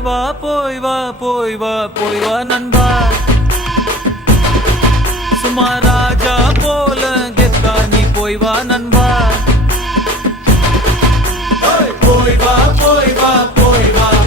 போய் வா நண்பா சும்மா ராஜா போல கெத்தா நீ போய் வா நண்பா போய் வா